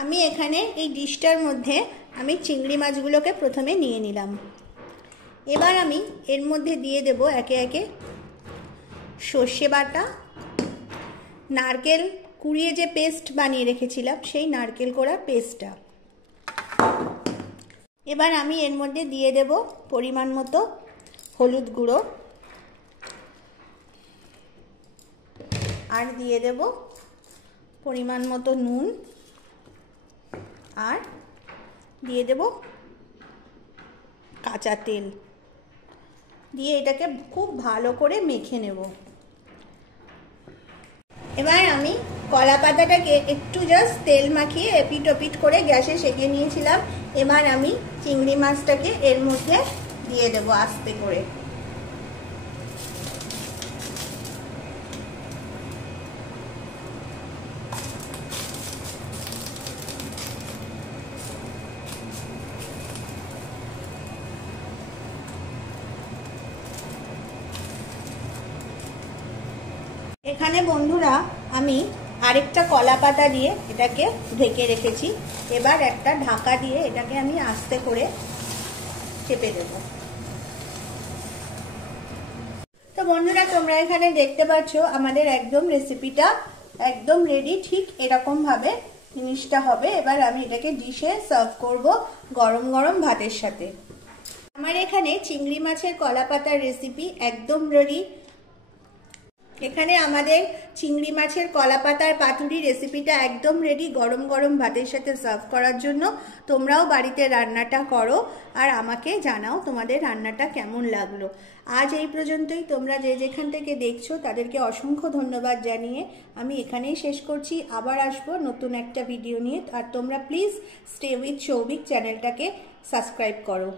আমি এখানে এই ডিশটার মধ্যে আমি চিংড়ি মাছগুলোকে প্রথমে নিয়ে নিলাম। এবার আমি এর মধ্যে দিয়ে দেব একে একে সর্ষে বাটা, নারকেল কুড়িয়ে যে পেস্ট বানিয়ে রেখেছিলাম সেই নারকেল কোড়া পেস্টটা। এবার আমি এর মধ্যে দিয়ে দেব পরিমাণ মতো হলুদ গুঁড়ো, আর দিয়ে দেব পরিমাণ মতো নুন, আর দিয়ে দেব কাঁচা তেল, দিয়ে এটাকে খুব ভালো করে মেখে নেব। এবার আমি কলা পাতাটাকে একটু জাস্ট তেল মাখিয়ে এপিট ওপিট করে গ্যাসে সেঁকে নিয়েছিলাম। এবার আমি চিংড়ি মাছটাকে এর মধ্যে দিয়ে দেব আস্তে করে। এখানে বন্ধুরা আমি আরেকটা কলা পাতা দিয়ে এটাকে ঢেকে রেখেছি। এবার একটা ঢাকা দিয়ে এটাকে আমি আস্তে করে চেপে দেব। তো বন্ধুরা তোমরা এখানে দেখতে পাচ্ছ আমাদের একদম রেসিপিটা একদম রেডি। ঠিক এরকম ভাবে জিনিসটা হবে। এবার আমি এটাকে ডিশে সার্ভ করব গরম গরম ভাতের সাথে। আমার এখানে চিংড়ি মাছের কলা পাতার রেসিপি একদম রেডি। এখানে আমাদের চিংড়ি মাছের কলা পাতার পাতুরি রেসিপিটা একদম রেডি গরম গরম ভাতের সাথে সার্ভ করার জন্য। তোমরাও বাড়িতে রান্নাটা করো আর আমাকে জানাও তোমাদের রান্নাটা কেমন লাগলো। আজ এই পর্যন্তই। তোমরা যে যেখান থেকে দেখছো তাদেরকে অসংখ্য ধন্যবাদ জানিয়ে আমি এখানেই শেষ করছি। আবার আসবো নতুন একটা ভিডিও নিয়ে। আর তোমরা প্লিজ স্টে উইথ সৌভিক চ্যানেলটাকে সাবস্ক্রাইব করো।